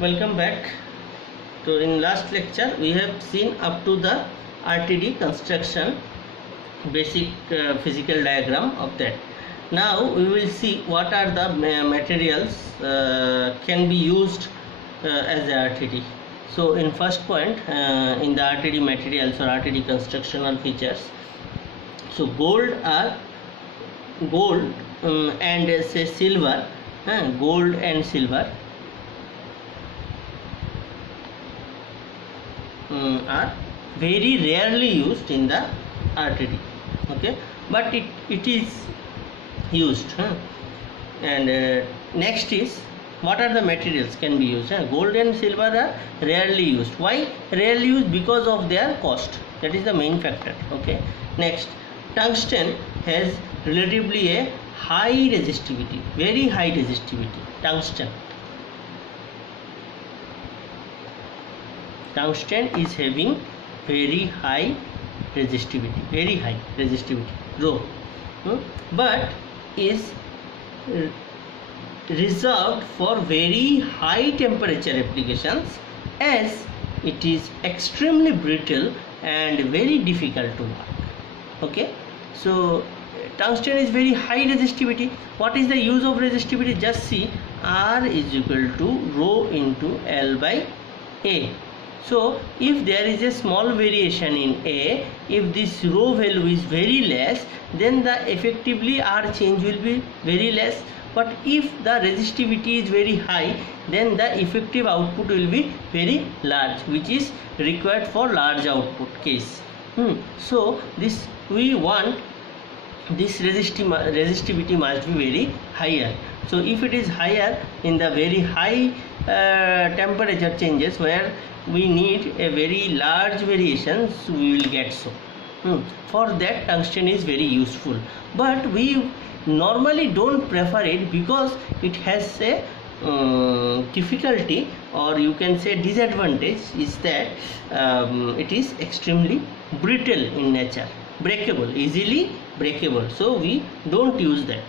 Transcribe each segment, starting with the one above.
Welcome back. So in last lecture we have seen up to the RTD construction, basic physical diagram of that. Now we will see what are the materials can be used as a RTD. So in first point, in the RTD materials or RTD constructional features, so gold and say silver, gold and silver are very rarely used in the RTD, okay, but it is used. And next is, what are the materials can be used? Gold and silver are rarely used. Why rarely used? Because of their cost. That is the main factor. Okay. Next, tungsten has relatively a high resistivity, very high resistivity. Tungsten is having very high resistivity, rho, but is reserved for very high temperature applications, as it is extremely brittle and very difficult to work. Okay, so tungsten is very high resistivity. What is the use of resistivity? Just see, R is equal to rho into L by A. So if there is a small variation in A, if this rho value is very less, then the effectively R change will be very less. But if the resistivity is very high, then the effective output will be very large, which is required for large output case. So this we want this resistivity must be very higher. So if it is higher in the very high temperature changes where we need a very large variations, we will get so. For that, tungsten is very useful, but we normally don't prefer it because it has a difficulty, or you can say disadvantage, is that it is extremely brittle in nature, easily breakable, so we don't use that.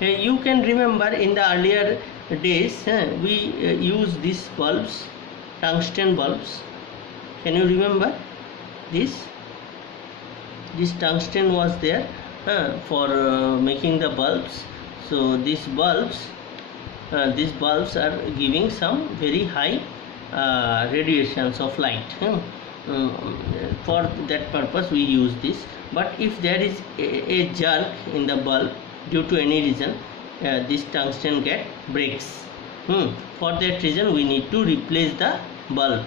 You can remember in the earlier days we use these bulbs, tungsten bulbs. Can you remember this tungsten was there for making the bulbs. So these bulbs are giving some very high radiations of light. For that purpose we use this. But if there is a jerk in the bulb due to any reason, this tungsten breaks. For that reason we need to replace the bulb.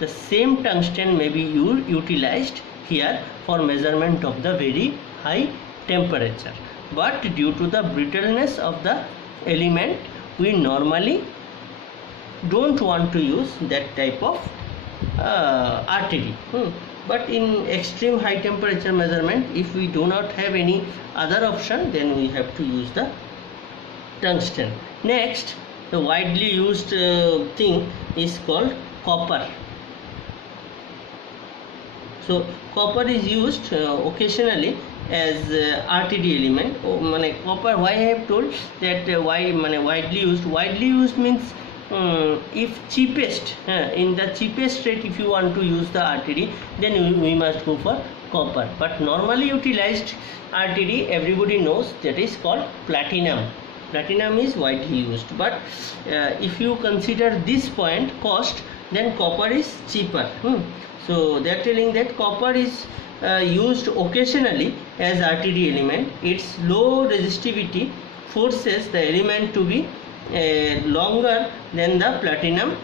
The same tungsten may be utilized here for measurement of the very high temperature, but due to the brittleness of the element, we normally don't want to use that type of RTD. But in extreme high temperature measurement, if we do not have any other option, then we have to use the tungsten. Next, the widely used thing is called copper. So copper is used occasionally as RTD element. Copper, why I have told that widely used? Widely used means if cheapest, in the cheapest rate, if you want to use the RTD, then we must go for copper. But normally utilized RTD, everybody knows, that is called platinum. Platinum is widely used, but if you consider this point cost, then copper is cheaper. So they are telling that copper is used occasionally as RTD element. Its low resistivity forces the element to be longer than the platinum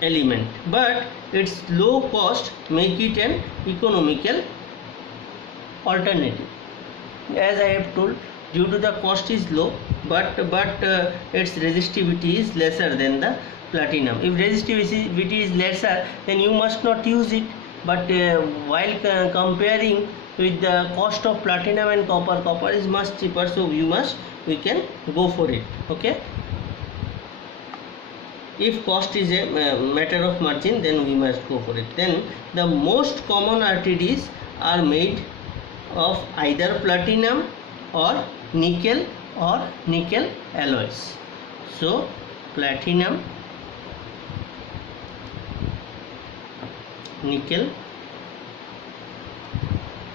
element, but its low cost make it an economical alternative. As I have told, due to the cost is low, but its resistivity is lesser than the platinum. If resistivity is lesser, then you must not use it. But while comparing with the cost of platinum and copper is much cheaper, so we can go for it. Okay, if cost is a matter of margin, then we must go for it. Then the most common RTDs are made of either platinum or nickel alloys. So platinum nickel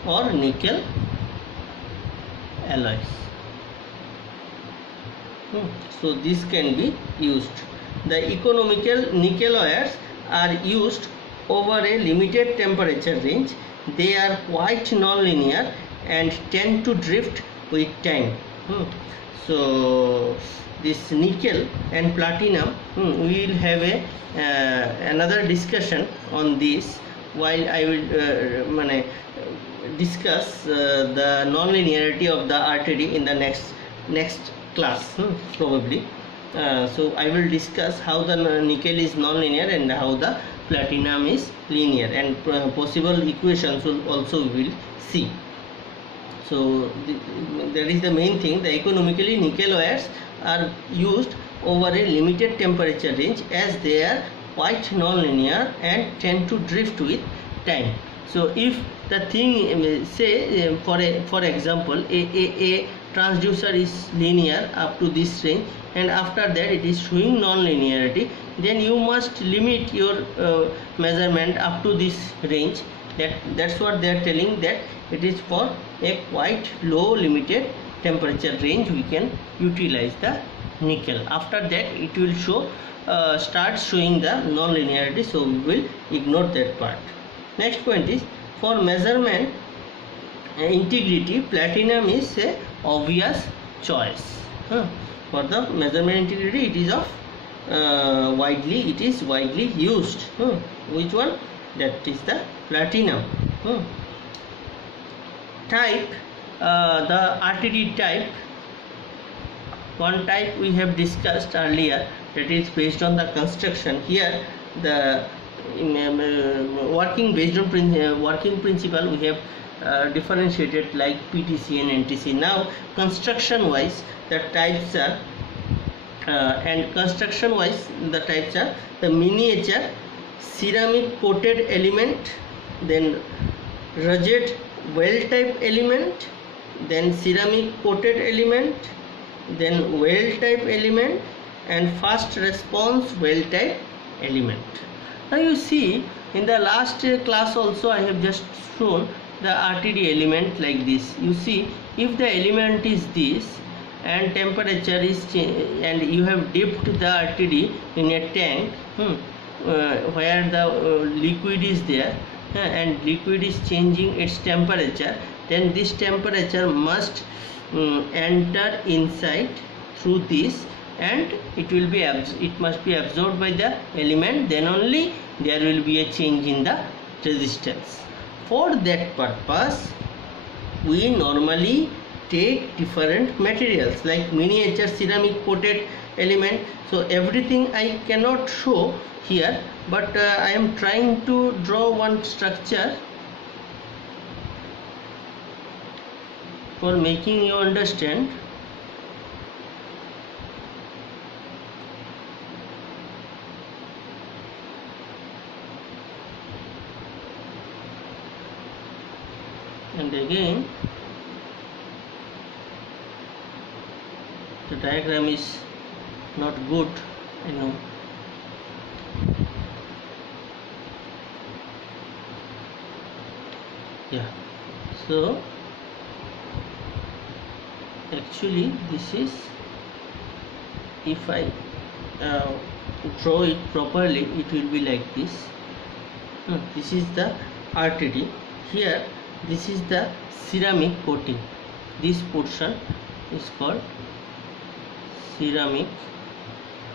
or nickel alloys. So this can be used. The economical nickel wires are used over a limited temperature range. They are quite non-linear and tend to drift with time. So this nickel and platinum, we will have a another discussion on this while I will discuss the non-linearity of the RTD in the next class, probably. So I will discuss how the nickel is non-linear and how the platinum is linear, and possible equations will also we will see. So that is the main thing. The economically nickel wires are used over a limited temperature range as they are quite non-linear and tend to drift with time. So if the thing, say for example, a transducer is linear up to this range, and after that it is showing non-linearity, then you must limit your measurement up to this range. That's what they are telling, that it is for a quite low limited temperature range we can utilize the nickel. After that it will show start showing the non-linearity, so we will ignore that part. Next point is, for measurement integrity, platinum is a obvious choice. For the measurement integrity, it is of widely used. Which one? That is the platinum. Type, the RTD type. One type we have discussed earlier, that is based on the construction. Here the working based on working principle, we have differentiated like PTC and NTC. Now construction wise the types are the miniature ceramic coated element, then rugged well type element, then ceramic coated element, then well type element, and fast response well type element. Now you see, in the last class also I have just shown the RTD element like this. You see, if the element is this and temperature is and you have dipped the RTD in a tank where the liquid is there, and liquid is changing its temperature, then this temperature must enter inside through this, and it must be absorbed by the element, then only there will be a change in the resistance. For that purpose we normally take different materials like miniature ceramic coated element. So everything I cannot show here, but I am trying to draw one structure for making you understand. And again the diagram is not good, I know. Yeah, so actually this is, if I draw it properly, it will be like this. This is the RTD. Here this is the ceramic coating. This portion is called ceramic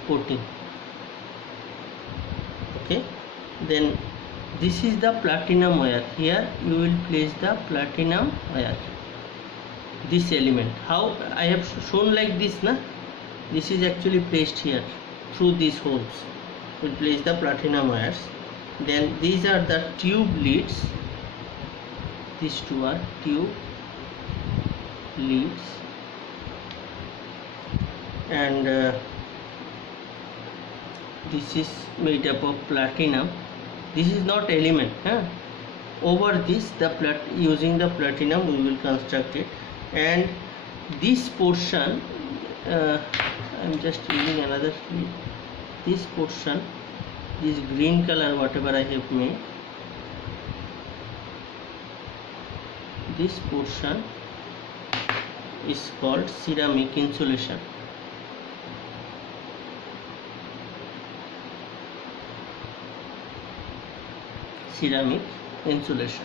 coating. Okay, then this is the platinum wire. Here you will place the platinum wire, this element. How I have shown like this, na? This is actually placed here through these holes. We will place the platinum wires. Then these are the tube leads. These two are tube leads, and this is made up of platinum. This is not element. Over this, using the platinum we will construct it, and this portion I am just using another lead. This portion, this green color whatever I have made, this portion is called ceramic insulation. Ceramic insulation,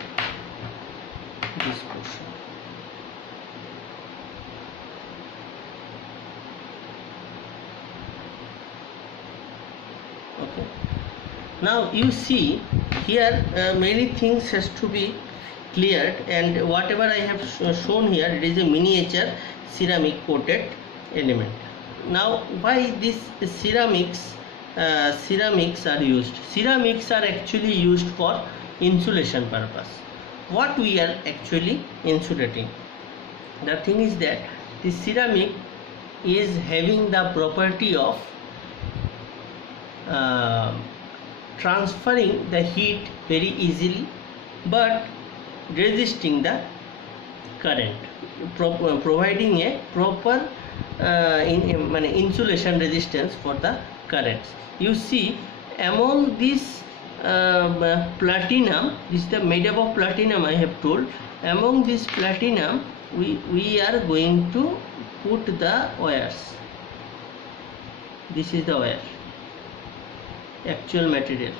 this portion. Okay, now you see here many things has to be cleared, and whatever I have shown here, it is a miniature ceramic coated element. Now why this ceramics are used? Ceramics are actually used for insulation purpose. What we are actually insulating? The thing is that the ceramic is having the property of transferring the heat very easily, but resisting the current, providing a proper insulation resistance for the currents. You see, among this platinum, this is the made up of platinum, I have told. Among this platinum, we are going to put the wires. This is the wire, actual material.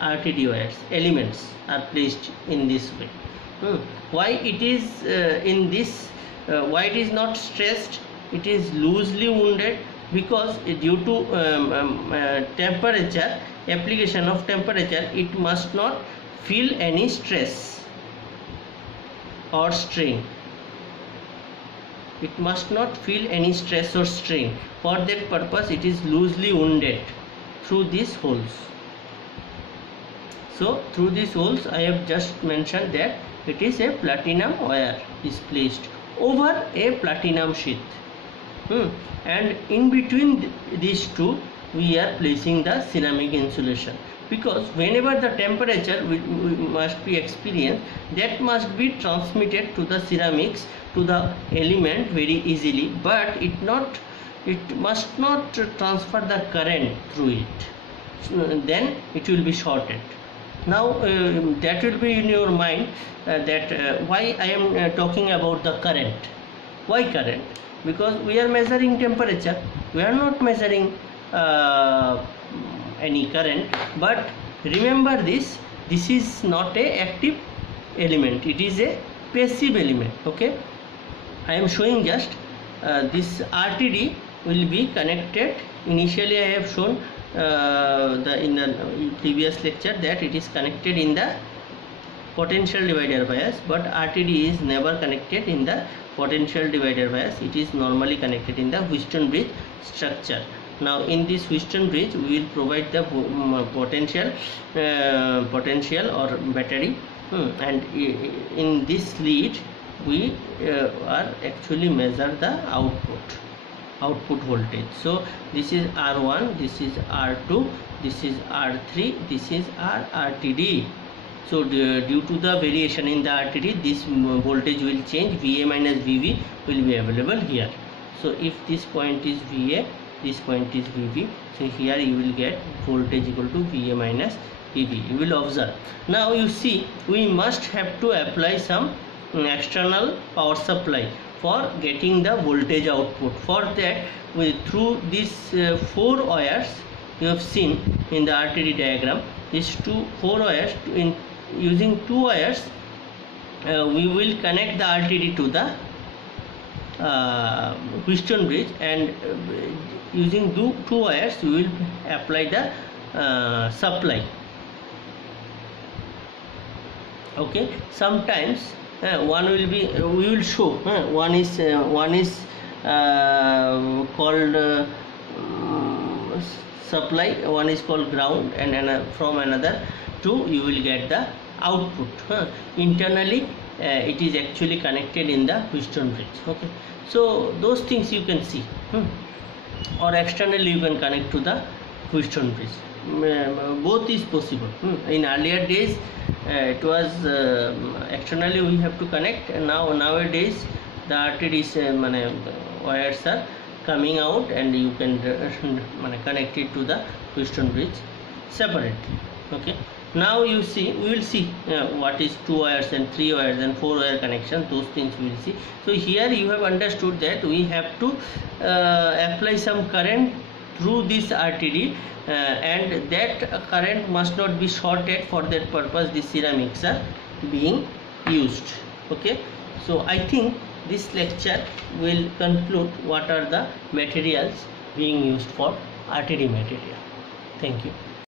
RTD wires, elements are placed in this way. Why it is in this? Why it is not stressed? It is loosely wounded because due to temperature, application of temperature, it must not feel any stress or strain. It must not feel any stress or strain. For that purpose, it is loosely wounded through these holes. So through these holes, I have just mentioned that it is a platinum wire is placed over a platinum sheath. And in between these two, we are placing the ceramic insulation, because whenever the temperature must be experienced, that must be transmitted to the ceramics, to the element very easily, but it must not transfer the current through it. Then it will be shorted. Now that will be in your mind that why I am talking about the current. Why current? Because we are measuring temperature, we are not measuring any current. But remember this is not a active element, it is a passive element. Okay, I am showing just this RTD will be connected. Initially I have shown in the previous lecture that it is connected in the potential divider bias, but RTD is never connected in the potential divider bias. It is normally connected in the Wheatstone bridge structure. Now in this Wheatstone bridge, we will provide the potential or battery, and in this lead we are actually measure the output voltage. So this is R1, this is R2, this is R3, this is RTD. So due to the variation in the RTD, this voltage will change. VA minus VB will be available here. So if this point is VA, this point is VB, so here you will get voltage equal to VA minus VB. You will observe. Now you see, we must have to apply some external power supply for getting the voltage output. For that, through these 4 wires you have seen in the RTD diagram, these 4 wires, using 2 wires we will connect the RTD to the Wheatstone bridge, and using 2 wires we will apply the supply. Okay, sometimes one will be, we will show one is called supply, one is called ground, and from another two you will get the output. Internally it is actually connected in the Wheatstone bridge. Okay, so those things you can see, or externally you can connect to the Wheatstone bridge. Both is possible. In earlier days it was externally we have to connect, and nowadays the RTD wires are coming out, and you can connect it to the Wheatstone bridge separately. Okay, Now you see, we will see what is 2 wires and 3 wires and 4 wire connection, those things we will see. So here you have understood that we have to apply some current through this RTD, and that current must not be shorted. For that purpose these ceramics are being used. Okay, so I think this lecture will conclude what are the materials being used for RTD material. Thank you.